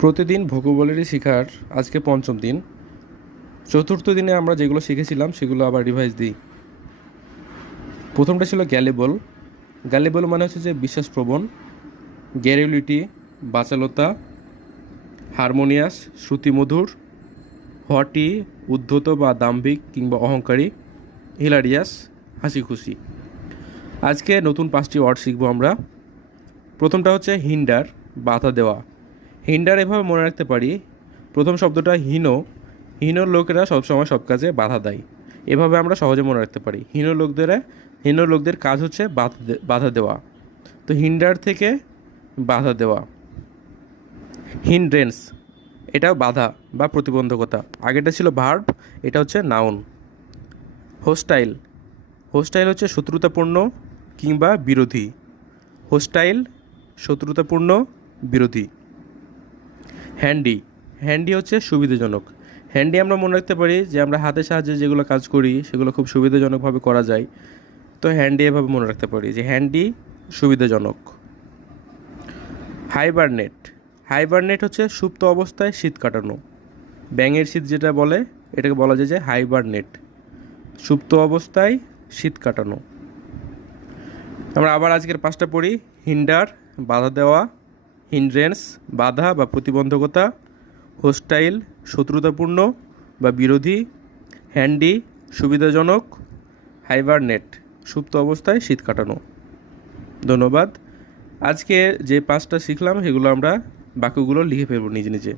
প্রতিদিন ভোকাবুলারি শেখার আজকে পঞ্চম দিন। চতুর্থ দিনে আমরা যেগুলো শিখেছিলাম সেগুলো আবার রিভাইজ দিই। প্রথমটা ছিল গ্যালেবল। গ্যালেবল মানে হচ্ছে যে বিশ্বাসপ্রবণ। গ্যারিউলিটি বাচালতা, হারমোনিয়াস শ্রুতিমধুর, হটি উদ্ধত বা দাম্ভিক কিংবা অহংকারী, হিলারিয়াস হাসি খুশি। আজকে নতুন 5টি ওয়ার্ড শিখবো আমরা। প্রথমটা হচ্ছে হিন্ডার, বাধা দেওয়া। হিন্ডার এভাবে মনে রাখতে পারি, প্রথম শব্দটা হীন। হীন লোকেরা সবসময় সব কাজে বাধা দেয়, এভাবে আমরা সহজে মনে রাখতে পারি। হীন লোকদের কাজ হচ্ছে বাধা দেওয়া। তো হিন্ডার থেকে বাধা দেওয়া। হিন্ড্রেন্স, এটাও বাধা বা প্রতিবন্ধকতা। আগেটা ছিল ভার্ব, এটা হচ্ছে নাউন। হোস্টাইল, হোস্টাইল হচ্ছে শত্রুতাপূর্ণ কিংবা বিরোধী। হোস্টাইল শত্রুতাপূর্ণ, বিরোধী। হ্যান্ডি, হ্যান্ডি হচ্ছে সুবিধাজনক। হ্যান্ডি আমরা মনে রাখতে পারি যে আমরা হাতের সাহায্যে যেগুলো কাজ করি সেগুলো খুব সুবিধাজনকভাবে করা যায়। তো হ্যান্ডি এভাবে মনে রাখতে পারি যে হ্যান্ডি সুবিধাজনক। হাইবারনেট, হাইবারনেট হচ্ছে সুপ্ত অবস্থায় শীত কাটানো। ব্যাঙের শীত যেটা বলে এটাকে বলা যায় যে হাইবারনেট, সুপ্ত অবস্থায় শীত কাটানো। আমরা আবার আজকের 5টা পড়ি। হিন্ডার বাধা দেওয়া, হিন্ড্রেন্স বাধা বা প্রতিবন্ধকতা, হোস্টাইল শত্রুতাপূর্ণ বা বিরোধী, হ্যান্ডি সুবিধাজনক, হাইবারনেট সুপ্ত অবস্থায় শীত কাটানো। ধন্যবাদ। আজকে যে 5টা শিখলাম সেগুলো আমরা বাক্যগুলো লিখে ফেলব নিজে নিজে।